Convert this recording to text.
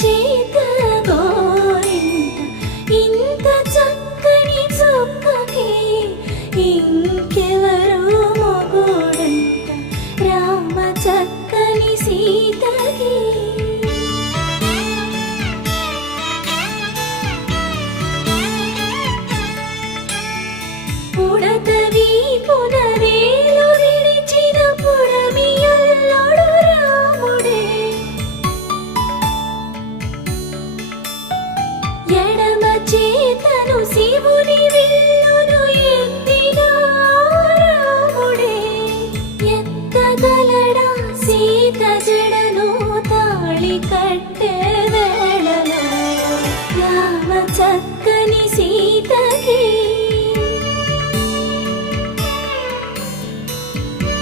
చేత గోరింట ఇంత చక్కని చుక్కకి ఇంకెవరో మొగుడంట రామ చక్కని సీతకి. పుడతవి పునవేలు విడిచిన పుడమియల్లుడు రాముడే ఎడమ చేతను శివుని విల్లును ఎత్తిన రాముడే ఎత్తగల